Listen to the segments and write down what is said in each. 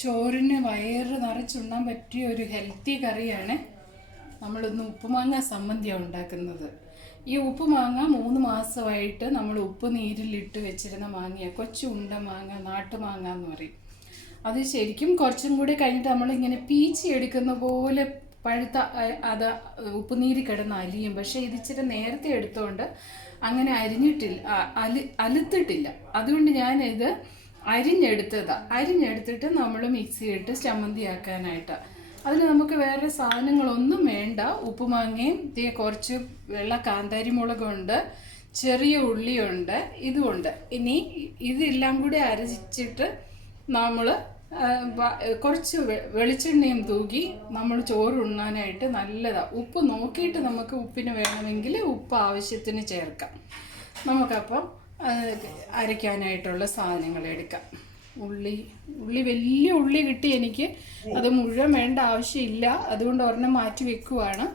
ചോറിന് വയറ് നിറച്ചുണ്ണാൻ പറ്റിയ ഒരു ഹെൽത്തി കറിയാണ്. നമ്മളിന്ന് ഉപ്പുമാങ്ങ സമ്മന്തിയാണ് ഉണ്ടാക്കുന്നത്. ഈ ഉപ്പുമാങ്ങ 3 മാസമായിട്ട് നമ്മൾ ഉപ്പ് നീരിലിട്ട് വെച്ചിരുന്ന മാങ്ങ, കൊച്ചു ഉണ്ട മാങ്ങ, നാട്ടുമാങ്ങ എന്ന് പറയും. അത് ശരിക്കും കുറച്ചും കൂടി കഴിഞ്ഞിട്ട് നമ്മളിങ്ങനെ പീച്ചി എടുക്കുന്ന പോലെ പഴുത്ത അത് ഉപ്പുനീര് കിടന്ന് അലിയും. പക്ഷെ ഇതിച്ചിരി നേരത്തെ എടുത്തുകൊണ്ട് അങ്ങനെ അരിഞ്ഞിട്ടില്ല, അലുത്തിട്ടില്ല. അതുകൊണ്ട് ഞാനിത് അരിഞ്ഞെടുത്തിട്ട് നമ്മൾ മിക്സിയിട്ട് ചമ്മന്തിയാക്കാനായിട്ട്. അതിന് നമുക്ക് വേറെ സാധനങ്ങളൊന്നും വേണ്ട. ഉപ്പുമാങ്ങയും കുറച്ച് വെള്ള കാന്താരി മുളകുണ്ട്, ചെറിയ ഉള്ളിയുണ്ട്, ഇതുമുണ്ട്. ഇനി ഇതെല്ലാം കൂടി അരച്ചിട്ട് നമ്മൾ കുറച്ച് വെളിച്ചെണ്ണയും തൂക്കി നമ്മൾ ചോറ് ഉണ്ണാനായിട്ട് നല്ലതാണ്. ഉപ്പ് നോക്കിയിട്ട് നമുക്ക് ഉപ്പിന് വേണമെങ്കിൽ ഉപ്പ് ആവശ്യത്തിന് ചേർക്കാം. നമുക്കപ്പം അരയ്ക്കാനായിട്ടുള്ള സാധനങ്ങൾ എടുക്കാം. ഉള്ളി വലിയ ഉള്ളി കിട്ടി എനിക്ക്. അത് മുഴുവൻ വേണ്ട ആവശ്യമില്ല, അതുകൊണ്ട് ഒരെണ്ണം മാറ്റി വെക്കുവാണ്.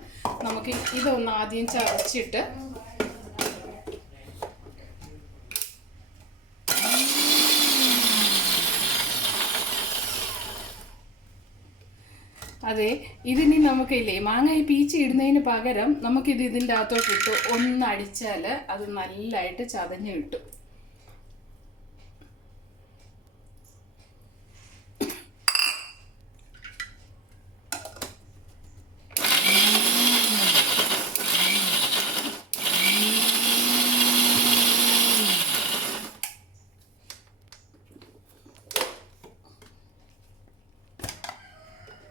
നമുക്ക് ഇതൊന്ന് ആദ്യം ചതച്ചിട്ട് അതെ, ഇതിനി നമുക്കില്ലേ മാങ്ങ പീച്ച് ഇടുന്നതിന് പകരം നമുക്കിത് ഇതിൻ്റെ അകത്തോട്ടിട്ട് ഒന്ന് അടിച്ചാൽ അത് നല്ലതായിട്ട് ചതഞ്ഞ് കിട്ടും.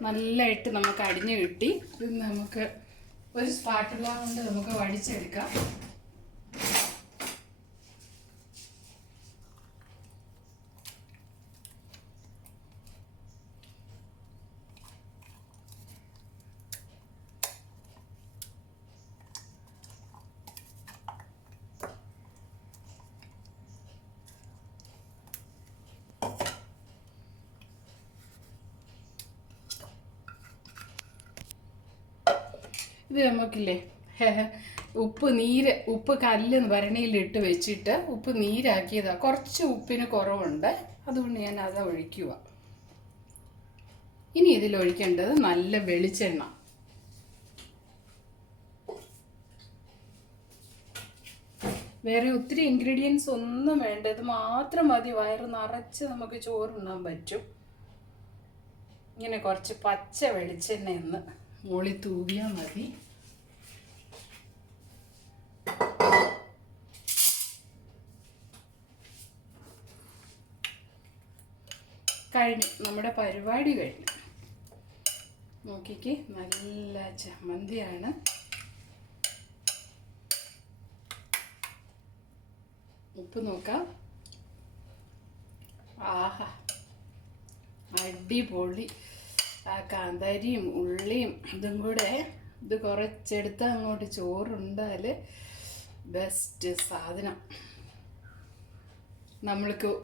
നല്ലതായിട്ട് നമുക്ക് അടിഞ്ഞു കിട്ടി. ഇത് നമുക്ക് ഒരു സ്പാട്ടുല കൊണ്ട് നമുക്ക് വടിച്ചെടുക്കാം. ഇത് നമുക്കില്ലേ ഉപ്പ് കല്ല് ഭരണിയിലിട്ട് വെച്ചിട്ട് ഉപ്പ് നീരാക്കിയതാണ്. കുറച്ച് ഉപ്പിന് കുറവുണ്ട്, അതുകൊണ്ട് ഞാൻ അത് ഒഴിക്കുക. ഇനി ഇതിലൊഴിക്കേണ്ടത് നല്ല വെളിച്ചെണ്ണ. വേറെ ഒത്തിരി ഇൻഗ്രീഡിയൻസ് ഒന്നും വേണ്ട, ഇത് മാത്രം മതി. വയറ് നിറച്ച് നമുക്ക് ചോറുണ്ണാൻ പറ്റും. ഇങ്ങനെ കുറച്ച് പച്ച വെളിച്ചെണ്ണ മുകളിൽ തൂവിയാൽ മതി. കഴിഞ്ഞു, നമ്മുടെ പരിപാടി കഴിഞ്ഞു. നോക്കിക്ക്, നല്ല ചമ്മന്തിയാണ്. ഉപ്പ് നോക്കാം. ആഹാ, അടിപൊളി. ആ കാന്താരിയും ഉള്ളിയും ഇതും കൂടെ ഇത് കുറച്ചെടുത്ത് അങ്ങോട്ട് ചോറുണ്ടാൽ ബെസ്റ്റ് സാധനം. നമ്മൾക്ക്